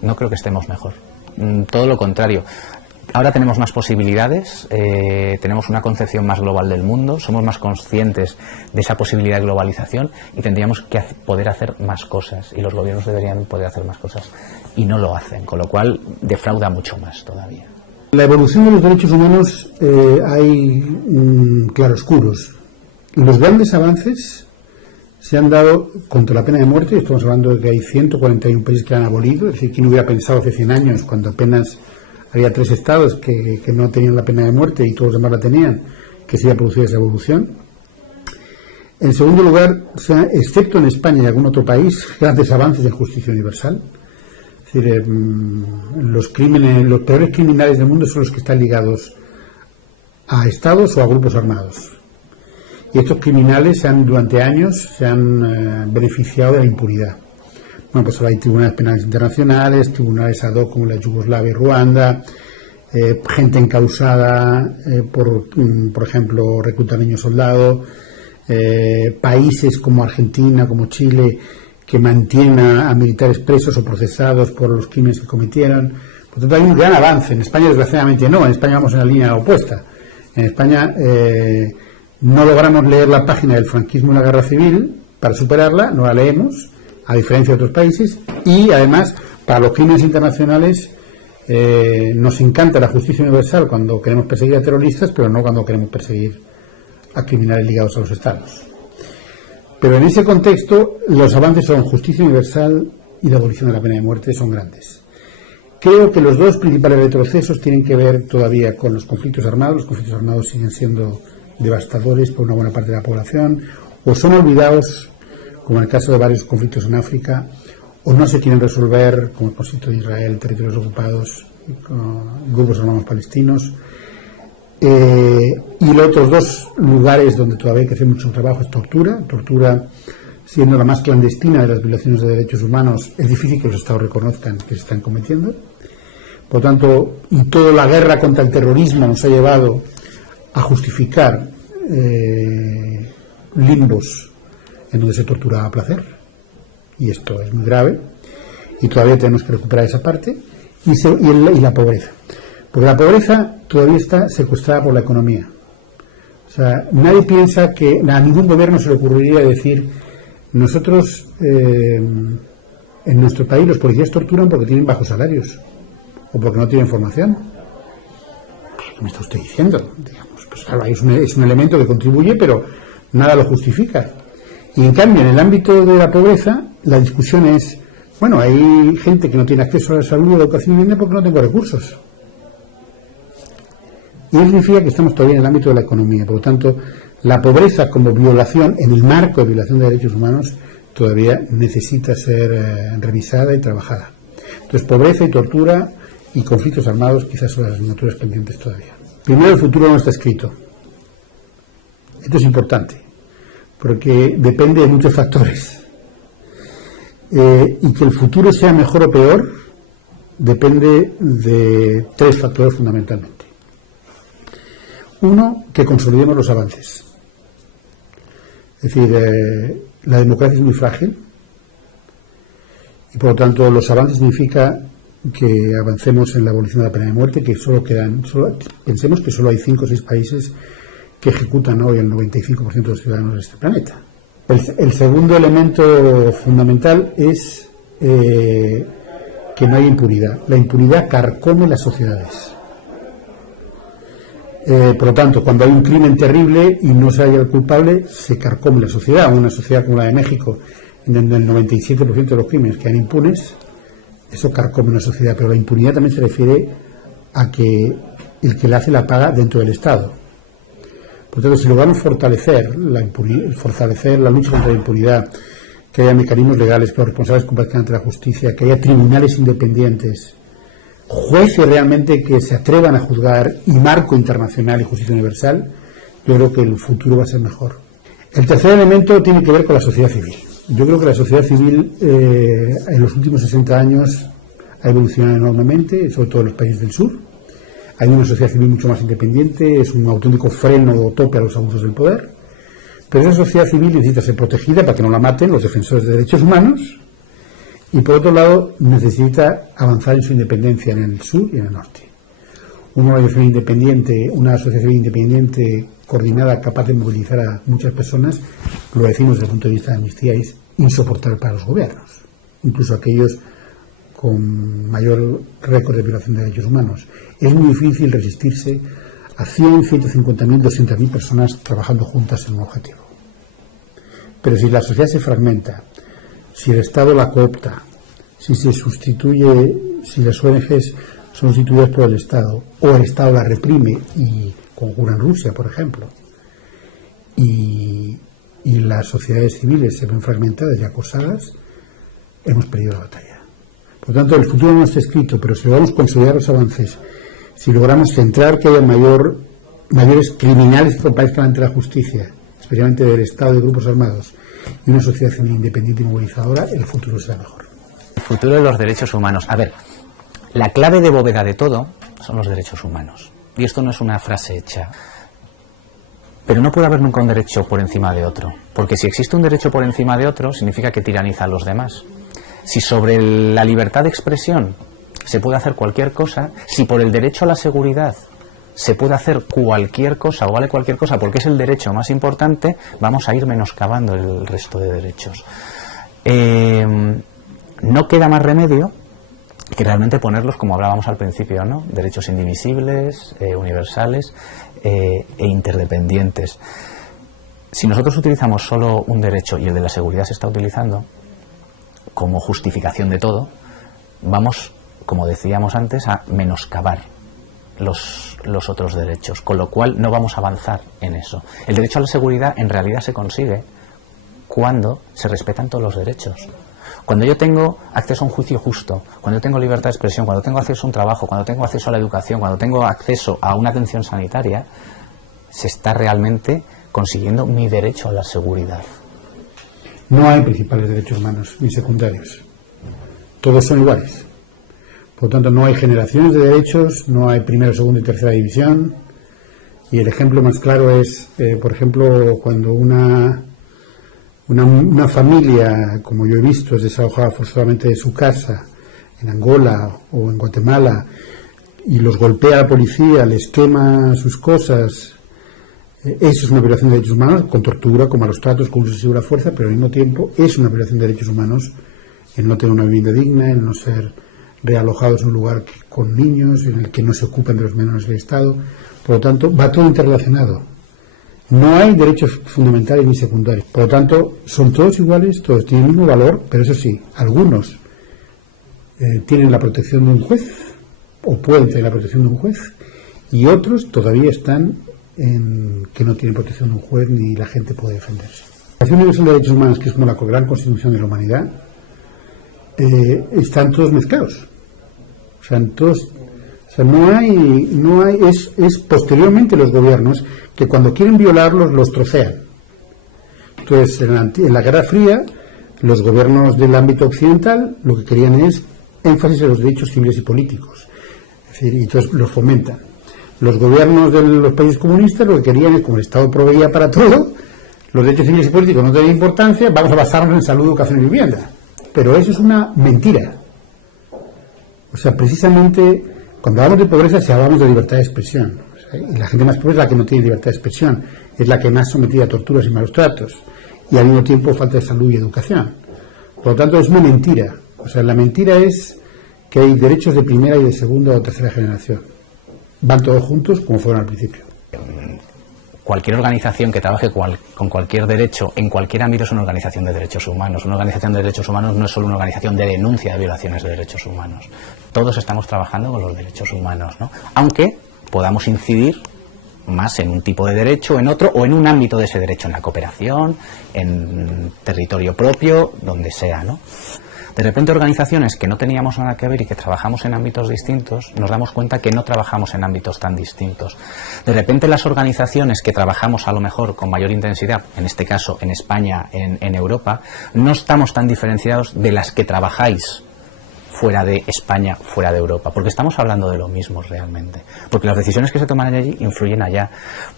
No creo que estemos mejor. Todo lo contrario. Ahora tenemos más posibilidades, tenemos una concepción más global del mundo, somos más conscientes de esa posibilidad de globalización y tendríamos que poder hacer más cosas, y los gobiernos deberían poder hacer más cosas y no lo hacen, con lo cual defrauda mucho más todavía. La evolución de los derechos humanos hay claroscuros. Los grandes avances se han dado contra la pena de muerte. Estamos hablando de que hay 141 países que han abolido, es decir, ¿quién hubiera pensado hace 100 años, cuando apenas había 3 estados que no tenían la pena de muerte y todos los demás la tenían, que se iba a producir esa evolución? En segundo lugar, excepto en España y algún otro país, grandes avances en justicia universal. Es decir, los peores criminales del mundo son los que están ligados a estados o a grupos armados. Y estos criminales durante años se han beneficiado de la impunidad. Bueno, pues ahora hay tribunales penales internacionales, tribunales ad hoc como la Yugoslavia y Ruanda, gente encausada por ejemplo, reclutar niños soldados, países como Argentina, como Chile, que mantienen a militares presos o procesados por los crímenes que cometieron. Por tanto, hay un gran avance. En España, desgraciadamente, no. En España vamos en la línea opuesta. En España no logramos leer la página del franquismo y la guerra civil para superarla, no la leemos, a diferencia de otros países, y además, para los crímenes internacionales, nos encanta la justicia universal cuando queremos perseguir a terroristas, pero no cuando queremos perseguir a criminales ligados a los estados. Pero en ese contexto, los avances son justicia universal y la abolición de la pena de muerte son grandes. Creo que los dos principales retrocesos tienen que ver todavía con los conflictos armados. Los conflictos armados siguen siendo devastadores por una buena parte de la población, o son olvidados, como en el caso de varios conflictos en África, o no se quieren resolver, como el conflicto de Israel, territorios ocupados, con grupos armados palestinos. Y los otros dos lugares donde todavía hay que hacer mucho trabajo es tortura siendo la más clandestina de las violaciones de derechos humanos. Es difícil que los estados reconozcan que se están cometiendo. Por tanto, y toda la guerra contra el terrorismo nos ha llevado a justificar limbos en donde se torturaba a placer, y esto es muy grave, y todavía tenemos que recuperar esa parte, y la pobreza. Porque la pobreza todavía está secuestrada por la economía. O sea, nadie piensa que a ningún gobierno se le ocurriría decir: nosotros en nuestro país los policías torturan porque tienen bajos salarios o porque no tienen formación. ¿Qué me está usted diciendo? Digamos, pues claro, es un elemento que contribuye, pero nada lo justifica. Y en cambio, en el ámbito de la pobreza, la discusión es: bueno, hay gente que no tiene acceso a la salud, a la educación y vivienda porque no tengo recursos. Y eso significa que estamos todavía en el ámbito de la economía. Por lo tanto, la pobreza como violación, en el marco de violación de derechos humanos, todavía necesita ser revisada y trabajada. Entonces, pobreza y tortura y conflictos armados quizás son las asignaturas pendientes todavía. Primero, el futuro no está escrito. Esto es importante, porque depende de muchos factores. Y que el futuro sea mejor o peor depende de 3 factores fundamentalmente. Uno, que consolidemos los avances. Es decir, la democracia es muy frágil y por lo tanto los avances significa que avancemos en la abolición de la pena de muerte, que pensemos que solo hay 5 o 6 países que ejecutan hoy el 95% de los ciudadanos de este planeta. El segundo elemento fundamental es que no hay impunidad. La impunidad carcome las sociedades. Por lo tanto, cuando hay un crimen terrible y no se halla el culpable, se carcome la sociedad. Una sociedad como la de México, en donde el 97% de los crímenes quedan impunes, eso carcome una sociedad. Pero la impunidad también se refiere a que el que la hace la paga dentro del Estado. Por tanto, si logramos fortalecer la lucha contra la impunidad, que haya mecanismos legales que los responsables comparezcan ante la justicia, que haya tribunales independientes, jueces realmente que se atrevan a juzgar, y marco internacional y justicia universal, yo creo que el futuro va a ser mejor. El tercer elemento tiene que ver con la sociedad civil. Yo creo que la sociedad civil en los últimos 60 años ha evolucionado enormemente, sobre todo en los países del sur. Hay una sociedad civil mucho más independiente, es un auténtico freno o tope a los abusos del poder. Pero esa sociedad civil necesita ser protegida para que no la maten los defensores de derechos humanos, y por otro lado necesita avanzar en su independencia en el sur y en el norte. Una organización independiente, una asociación independiente coordinada, capaz de movilizar a muchas personas, lo decimos desde el punto de vista de Amnistía, es insoportable para los gobiernos, incluso aquellos con mayor récord de violación de derechos humanos. Es muy difícil resistirse a 100, 150.000, 200.000 personas trabajando juntas en un objetivo. Pero si la sociedad se fragmenta, si el Estado la coopta, si se sustituye, si las ONGs son sustituidas por el Estado, o el Estado la reprime, y como ocurre en Rusia, por ejemplo, y las sociedades civiles se ven fragmentadas y acosadas, hemos perdido la batalla. Por lo tanto, el futuro no está escrito, pero si logramos consolidar los avances, si logramos centrar que haya mayores criminales que comparezcan ante la justicia, especialmente del Estado y de grupos armados, y una sociedad civil independiente y movilizadora, el futuro será mejor. El futuro de los derechos humanos. A ver, la clave de bóveda de todo son los derechos humanos. Y esto no es una frase hecha. Pero no puede haber nunca un derecho por encima de otro. Porque si existe un derecho por encima de otro, significa que tiraniza a los demás. Si sobre la libertad de expresión se puede hacer cualquier cosa, si por el derecho a la seguridad se puede hacer cualquier cosa o vale cualquier cosa porque es el derecho más importante, vamos a ir menoscabando el resto de derechos. No queda más remedio que realmente ponerlos como hablábamos al principio, ¿no? Derechos indivisibles, universales e interdependientes. Si nosotros utilizamos solo un derecho y el de la seguridad se está utilizando como justificación de todo, vamos, como decíamos antes, a menoscabar los otros derechos, con lo cual no vamos a avanzar en eso. El derecho a la seguridad en realidad se consigue cuando se respetan todos los derechos. Cuando yo tengo acceso a un juicio justo, cuando yo tengo libertad de expresión, cuando tengo acceso a un trabajo, cuando tengo acceso a la educación, cuando tengo acceso a una atención sanitaria, se está realmente consiguiendo mi derecho a la seguridad. No hay principales derechos humanos ni secundarios. Todos son iguales. Por lo tanto, no hay generaciones de derechos, no hay primera, segunda y tercera división. Y el ejemplo más claro es, por ejemplo, cuando una familia, como yo he visto, es desalojada forzadamente de su casa en Angola o en Guatemala y los golpea la policía, les quema sus cosas. Eso es una violación de derechos humanos, con tortura, con malos tratos, con uso excesivo de la fuerza, pero al mismo tiempo es una violación de derechos humanos el no tener una vivienda digna, el no ser realojados en un lugar con niños, en el que no se ocupan de los menores del Estado. Por lo tanto, va todo interrelacionado. No hay derechos fundamentales ni secundarios. Por lo tanto, son todos iguales, todos tienen el mismo valor, pero eso sí, algunos tienen la protección de un juez, o pueden tener la protección de un juez, y otros todavía están en que no tienen protección de un juez ni la gente puede defenderse. La Declaración Universal de Derechos Humanos, que es como la gran constitución de la humanidad, están todos mezclados. No hay, es posteriormente los gobiernos que cuando quieren violarlos los trocean. Entonces, en la Guerra Fría, los gobiernos del ámbito occidental lo que querían es énfasis en los derechos civiles y políticos. Es decir, y entonces los fomentan. Los gobiernos de los países comunistas lo que querían es, como el Estado proveía para todo, los derechos civiles y políticos no tenían importancia, vamos a basarnos en salud, educación y vivienda. Pero eso es una mentira. O sea, precisamente, cuando hablamos de pobreza, si hablamos de libertad de expresión. O sea, y la gente más pobre es la que no tiene libertad de expresión, es la que más sometida a torturas y malos tratos, y al mismo tiempo falta de salud y educación. Por lo tanto, es una mentira. O sea, la mentira es que hay derechos de primera y de segunda o tercera generación. Van todos juntos como fueron al principio. Cualquier organización que trabaje con cualquier derecho en cualquier ámbito es una organización de derechos humanos. Una organización de derechos humanos no es solo una organización de denuncia de violaciones de derechos humanos. Todos estamos trabajando con los derechos humanos, ¿no? Aunque podamos incidir más en un tipo de derecho, en otro, o en un ámbito de ese derecho, en la cooperación, en territorio propio, donde sea, ¿no? De repente, organizaciones que no teníamos nada que ver y que trabajamos en ámbitos distintos, nos damos cuenta que no trabajamos en ámbitos tan distintos. De repente, las organizaciones que trabajamos a lo mejor con mayor intensidad, en este caso en España, en Europa, no estamos tan diferenciados de las que trabajáis fuera de España, fuera de Europa, porque estamos hablando de lo mismo realmente, porque las decisiones que se toman allí influyen allá,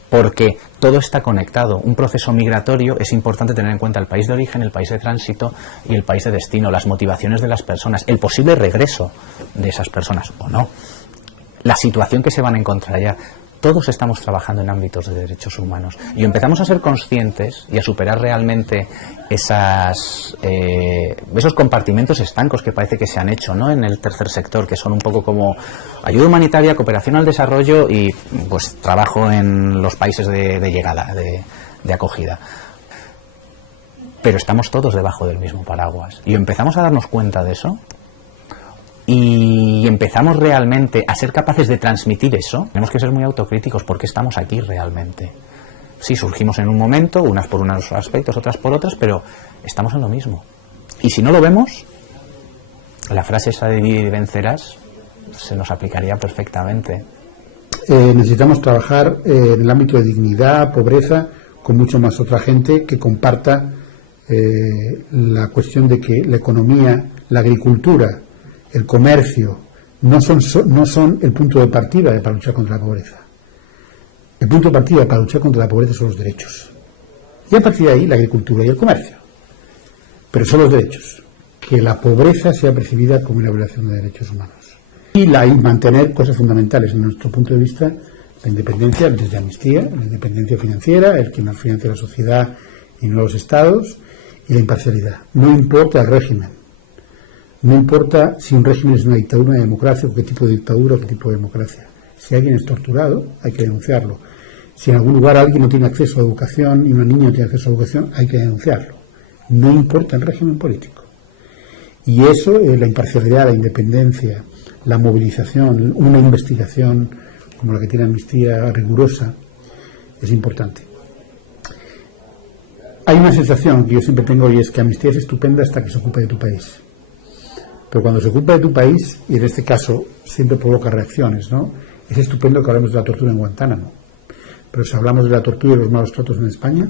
porque todo está conectado. Un proceso migratorio es importante tener en cuenta el país de origen, el país de tránsito y el país de destino, las motivaciones de las personas, el posible regreso de esas personas o no, la situación que se van a encontrar allá. Todos estamos trabajando en ámbitos de derechos humanos y empezamos a ser conscientes y a superar realmente esos compartimentos estancos que parece que se han hecho, ¿no?, en el tercer sector, que son un poco como ayuda humanitaria, cooperación al desarrollo y pues trabajo en los países de llegada, de acogida. Pero estamos todos debajo del mismo paraguas y empezamos a darnos cuenta de eso. Y empezamos realmente a ser capaces de transmitir eso. Tenemos que ser muy autocríticos porque estamos aquí realmente. Sí, surgimos en un momento, unas por unos aspectos, otras por otras, pero estamos en lo mismo. Y si no lo vemos, la frase esa de divide y vencerás se nos aplicaría perfectamente. Necesitamos trabajar en el ámbito de dignidad, pobreza, con mucho más otra gente que comparta la cuestión de que la economía, la agricultura, el comercio no son el punto de partida para luchar contra la pobreza. El punto de partida para luchar contra la pobreza son los derechos. Y a partir de ahí la agricultura y el comercio. Pero son los derechos. Que la pobreza sea percibida como una violación de derechos humanos. Y mantener cosas fundamentales, en nuestro punto de vista, la independencia desde Amnistía, la independencia financiera, el que nos financia la sociedad y no los estados, y la imparcialidad. No importa el régimen. No importa si un régimen es una dictadura, una democracia, o qué tipo de dictadura o qué tipo de democracia. Si alguien es torturado, hay que denunciarlo. Si en algún lugar alguien no tiene acceso a educación y una niña no tiene acceso a educación, hay que denunciarlo. No importa el régimen político. Y eso, la imparcialidad, la independencia, la movilización, una investigación como la que tiene Amnistía rigurosa, es importante. Hay una sensación que yo siempre tengo y es que Amnistía es estupenda hasta que se ocupe de tu país. Pero cuando se ocupa de tu país, y en este caso siempre provoca reacciones, ¿no? Es estupendo que hablemos de la tortura en Guantánamo. Pero si hablamos de la tortura y los malos tratos en España,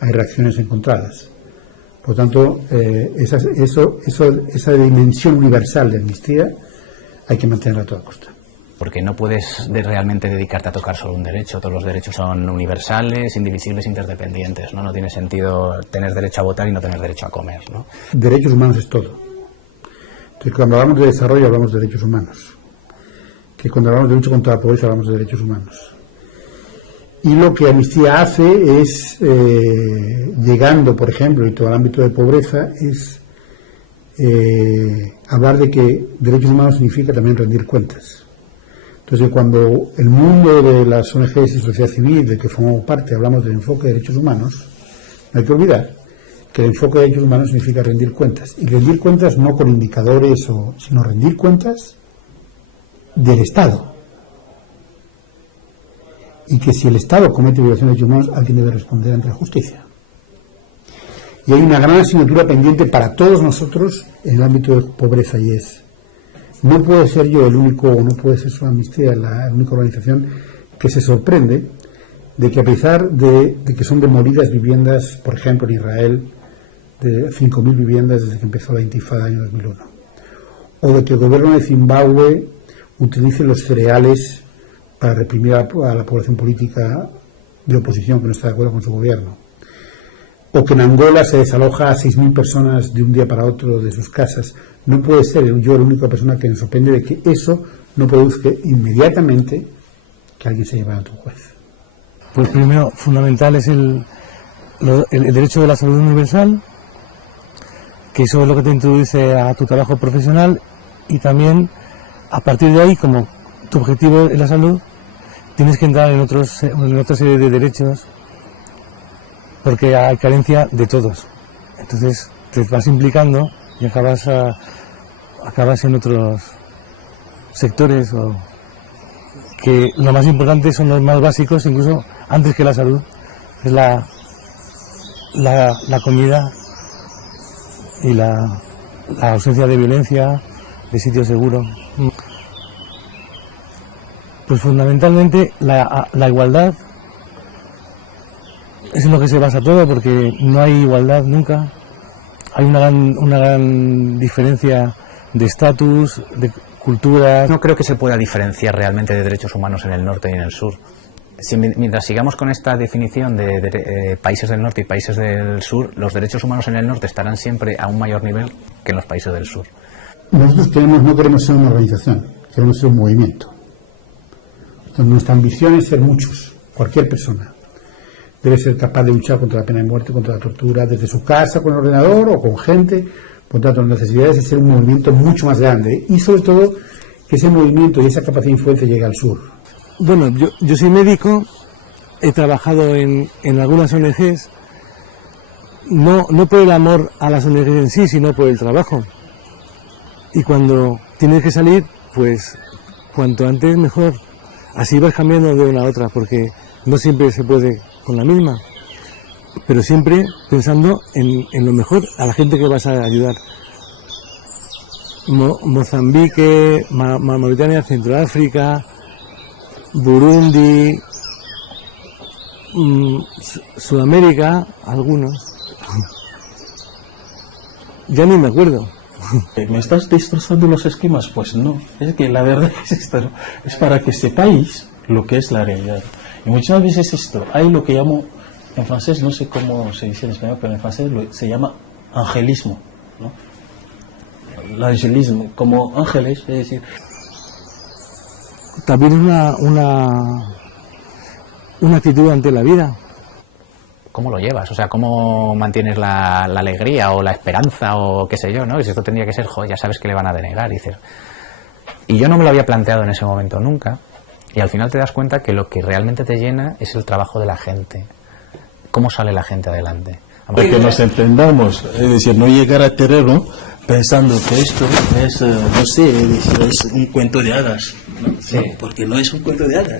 hay reacciones encontradas. Por lo tanto, esa dimensión universal de Amnistía hay que mantenerla a toda costa. Porque no puedes realmente dedicarte a tocar solo un derecho. Todos los derechos son universales, indivisibles, interdependientes, ¿no? No tiene sentido tener derecho a votar y no tener derecho a comer, ¿no? Derechos humanos es todo. Entonces, cuando hablamos de desarrollo hablamos de derechos humanos, que cuando hablamos de lucha contra la pobreza hablamos de derechos humanos. Y lo que Amnistía hace es, llegando, por ejemplo, en todo el ámbito de pobreza, es hablar de que derechos humanos significa también rendir cuentas. Entonces, cuando el mundo de las ONGs y sociedad civil, de que formamos parte, hablamos del enfoque de derechos humanos, no hay que olvidar que el enfoque de derechos humanos significa rendir cuentas. Y rendir cuentas no con indicadores, sino rendir cuentas del Estado. Y que si el Estado comete violaciones de derechos humanos, alguien debe responder ante la justicia. Y hay una gran asignatura pendiente para todos nosotros en el ámbito de pobreza, y es: no puedo ser yo el único, o no puede ser solo Amnistía la única organización que se sorprende de que, a pesar de que son demolidas viviendas, por ejemplo, en Israel, de 5.000 viviendas desde que empezó la intifada en el año 2001, o de que el gobierno de Zimbabue utilice los cereales para reprimir a la población política de oposición que no está de acuerdo con su gobierno, o que en Angola se desaloja a 6.000 personas de un día para otro de sus casas. No puede ser yo la única persona que me sorprende de que eso no produzca inmediatamente que alguien se lleve ante un juez. Pues primero, fundamental es el derecho de la salud universal, que eso es lo que te introduce a tu trabajo profesional, y también a partir de ahí, como tu objetivo es la salud, tienes que entrar en otra serie de derechos, porque hay carencia de todos. Entonces te vas implicando y acabas en otros sectores, o que lo más importante son los más básicos, incluso antes que la salud, es la comida y la ausencia de violencia, de sitio seguro. Pues fundamentalmente la igualdad es en lo que se basa todo, porque no hay igualdad nunca. Hay una gran diferencia estatus, de culturas. No creo que se pueda diferenciar realmente de derechos humanos en el norte y en el sur. Mientras sigamos con esta definición de países del norte y países del sur, los derechos humanos en el norte estarán siempre a un mayor nivel que en los países del sur. Nosotros no queremos ser una organización, queremos ser un movimiento. Entonces, nuestra ambición es ser muchos, cualquier persona. Debe ser capaz de luchar contra la pena de muerte, contra la tortura, desde su casa, con el ordenador o con gente. Por tanto, las necesidades es ser un movimiento mucho más grande y sobre todo que ese movimiento y esa capacidad de influencia llegue al sur. Bueno, yo soy médico, he trabajado en algunas ONGs, no por el amor a las ONGs en sí, sino por el trabajo. Y cuando tienes que salir, pues cuanto antes mejor. Así vas cambiando de una a otra, porque no siempre se puede con la misma, pero siempre pensando en lo mejor a la gente que vas a ayudar. Mozambique, Mauritania, Centroáfrica, Burundi, Sudamérica, algunos. Ya ni me acuerdo. ¿Me estás destrozando los esquemas? Pues no, es que la verdad es esto, es para que sepáis lo que es la realidad. Y muchas veces esto, hay lo que llamo, en francés, no sé cómo se dice en español, pero en francés se llama angelismo, ¿no? El angelismo, como ángeles, es decir... También una actitud ante la vida. ¿Cómo lo llevas? O sea, ¿cómo mantienes la alegría o la esperanza o qué sé yo, ¿no? Y si esto tendría que ser, joder, ya sabes que le van a denegar, dices. Y yo no me lo había planteado en ese momento nunca. Y al final te das cuenta que lo que realmente te llena es el trabajo de la gente. ¿Cómo sale la gente adelante? Para que nos entendamos, es decir, no llegar a terreno pensando que esto es, no sé, es un cuento de hadas, ¿no? Sí. Porque no es un cuento de hadas.